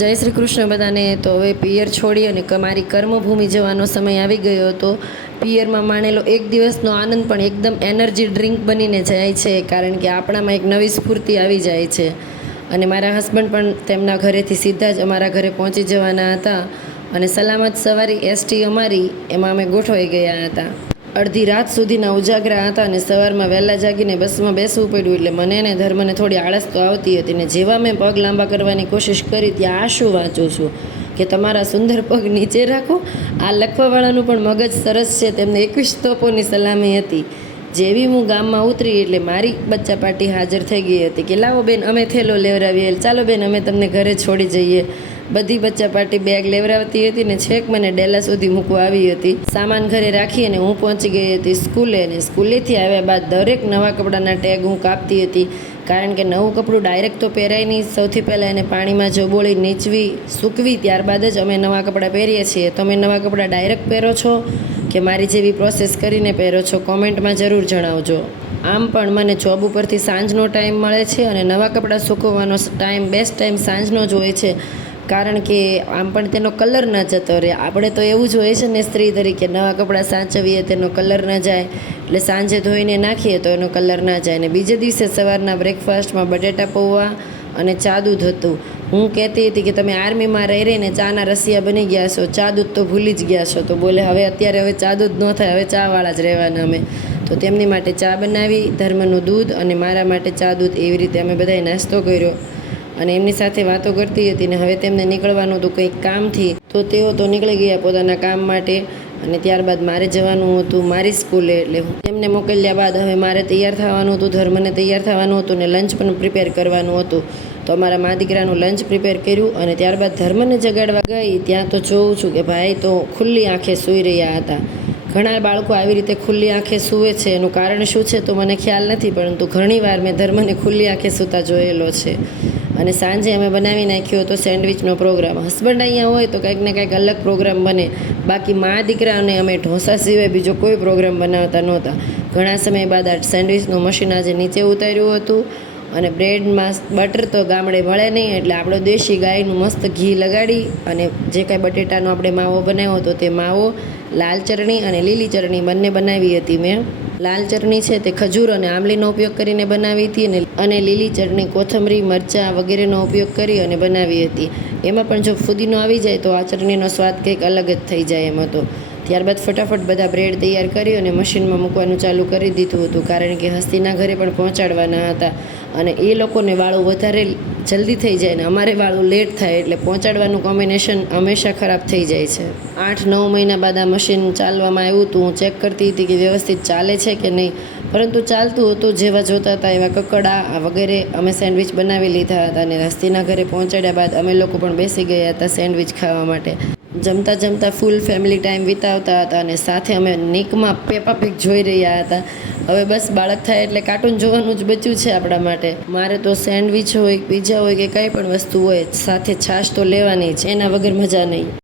જય શ્રી કૃષ્ણ બધાને। તો હવે પિયર છોડી અને મારી કર્મભૂમિ જવાનો સમય આવી ગયો હતો। પિયરમાં માણેલો એક દિવસનો આનંદ પણ એકદમ એનર્જી ડ્રિંક બનીને જાય છે, કારણ કે આપણામાં એક નવી સ્ફૂર્તિ આવી જાય છે। અને મારા હસબન્ડ પણ તેમના ઘરેથી સીધા જ અમારા ઘરે પહોંચી જવાના હતા, અને સલામત સવારી એસટી અમારી એમાં અમે ગોઠવાઈ ગયા હતા। અડધી રાત સુધીના ઉજાગરા હતા અને સવારમાં વહેલા જાગીને બસમાં બેસવું પડ્યું, એટલે મને ને ધર્મને થોડી આળસ તો આવતી હતી ને જેવા મેં પગ લાંબા કરવાની કોશિશ કરી ત્યાં આ શું વાંચું છું કે તમારા સુંદર પગ નીચે રાખો। આ લખવાવાળાનું પણ મગજ સરસ છે, તેમને 21 તોપોની સલામી હતી। જેવી હું ગામમાં ઉતરી એટલે મારી બચ્ચા પાર્ટી હાજર થઈ ગઈ હતી કે લાવો બેન અમે થેલો લેવડાવીએ, ચાલો બેન અમે તમને ઘરે છોડી જઈએ। બધી બચ્ચા પાર્ટી બેગ લેવડાવતી હતી ને છેક મને ડેલા સુધી મૂકવા આવી હતી। સામાન ઘરે રાખી અને હું પહોંચી ગઈ હતી સ્કૂલે, અને સ્કૂલેથી આવ્યા બાદ દરેક નવા કપડાના ટેગ હું કાપતી હતી, કારણ કે નવું કપડું ડાયરેક્ટ તો પહેરાય નહીં। સૌથી પહેલાં એને પાણીમાં જોબોળી નીચવી સૂકવી ત્યારબાદ જ અમે નવા કપડાં પહેરીએ છીએ। તમે નવા કપડાં ડાયરેક્ટ પહેરો છો કે મારી જેવી પ્રોસેસ કરીને પહેરો છો? કોમેન્ટમાં જરૂર જણાવજો। આમ પણ મને જોબ ઉપરથી સાંજનો ટાઈમ મળે છે, અને નવા કપડાં સૂકવવાનો ટાઈમ બેસ્ટ ટાઈમ સાંજનો જ હોય છે, કારણ કે આમ પણ તેનો કલર ન જતો રહે। આપણે તો એવું જ હોય છે ને સ્ત્રી તરીકે, નવા કપડાં સાચવીએ તેનો કલર ન જાય, એટલે સાંજે ધોઈને નાખીએ તો એનો કલર ના જાય। ને બીજે દિવસે સવારના બ્રેકફાસ્ટમાં બટેટા પૌવા અને ચા દૂધ હતું। હું કહેતી હતી કે તમે આર્મીમાં રહી રહીને ચાના રસિયા બની ગયા છો, ચા દૂધ તો ભૂલી જ ગયા છો। તો બોલે અત્યારે ચા દૂધ ન થાય, હવે ચાવાળા જ રહેવાના અમે। તો તેમની માટે ચા બનાવી, ધર્મનું દૂધ અને મારા માટે ચા દૂધ, એવી રીતે અમે બધાએ નાસ્તો કર્યો અને એમની સાથે વાતો કરતી હતી। ને હવે તેમને નીકળવાનું હતું કંઈક કામથી, તો તેઓ તો નીકળી ગયા પોતાના કામ માટે, અને ત્યારબાદ મારે જવાનું હતું મારી સ્કૂલે। એટલે તેમને મોકલ્યા બાદ હવે મારે તૈયાર થવાનું હતું, ધર્મને તૈયાર થવાનું હતું ને લંચ પણ પ્રિપેર કરવાનું હતું। તો અમારા મા દીકરાનું લંચ પ્રિપેર કર્યું અને ત્યારબાદ ધર્મને જગાડવા ગઈ, ત્યાં તો જોઉં છું કે ભાઈ તો ખુલ્લી આંખે સૂઈ રહ્યા હતા। ઘણા બાળકો આવી રીતે ખુલ્લી આંખે સૂવે છે, એનું કારણ શું છે તો મને ખ્યાલ નથી, પરંતુ ઘણીવાર મેં ધર્મને ખુલ્લી આંખે સૂતા જોયેલો છે। અને સાંજે અમે બનાવી નાખ્યો હતો સેન્ડવિચનો પ્રોગ્રામ। હસબન્ડ અહીંયા હોય તો કંઈક ને કંઈક અલગ પ્રોગ્રામ બને, બાકી મા દીકરાને અમે ઢોસા સિવાય બીજો કોઈ પ્રોગ્રામ બનાવતા નહોતા। ઘણા સમય બાદ આ સેન્ડવિચનું મશીન આજે નીચે ઉતાર્યું હતું, અને બ્રેડમાં બટર તો ગામડે મળે નહીં, એટલે આપણો દેશી ગાયનું મસ્ત ઘી લગાડી અને જે કાંઈ બટેટાનો આપણે માવો બનાવ્યો હતો તે માવો, લાલ ચટણી અને લીલી ચટણી બંને બનાવી હતી મેં। લાલ ચટણી છે તે ખજૂર અને આમલીનો ઉપયોગ કરીને બનાવી હતી, અને લીલી ચટણી કોથમરી, મરચાં વગેરેનો ઉપયોગ કરી અને બનાવી હતી। એમાં પણ જો ફુદીનો આવી જાય તો આ ચટણીનો સ્વાદ કંઈક અલગ જ થઈ જાય એમ હતો। ત્યારબાદ ફટાફટ બધા બ્રેડ તૈયાર કરી અને મશીનમાં મૂકવાનું ચાલુ કરી દીધું હતું, કારણ કે હસ્તીના ઘરે પણ પહોંચાડવાના હતા, અને એ લોકોને વાળું વધારે જલ્દી થઈ જાય ને અમારે વાળું લેટ થાય, એટલે પહોંચાડવાનું કોમ્બિનેશન હંમેશા ખરાબ થઈ જાય છે। 8-9 મહિના બાદ આ મશીન ચાલવામાં આવ્યું હતું। હું ચેક કરતી હતી કે વ્યવસ્થિત ચાલે છે કે નહીં, પરંતુ ચાલતું હતું। જેવા જોતા હતા એવા કકડા વગેરે અમે સેન્ડવિચ બનાવી લીધા હતા, અને હસ્તીના ઘરે પહોંચાડ્યા બાદ અમે લોકો પણ બેસી ગયા હતા સેન્ડવિચ ખાવા માટે। જમતા જમતા ફૂલ ફેમિલી ટાઈમ વિતાવતા હતા, અને સાથે અમે નીકમાં પેપા પીગ જોઈ રહ્યા હતા। હવે બસ બાળક થાય એટલે કાર્ટૂન જોવાનું જ બચ્યું છે આપણા માટે। મારે તો સેન્ડવિચ હોય, પીઝા હોય કે કંઈ પણ વસ્તુ હોય, સાથે છાશ તો લેવાની જ, એના વગર મજા નહીં।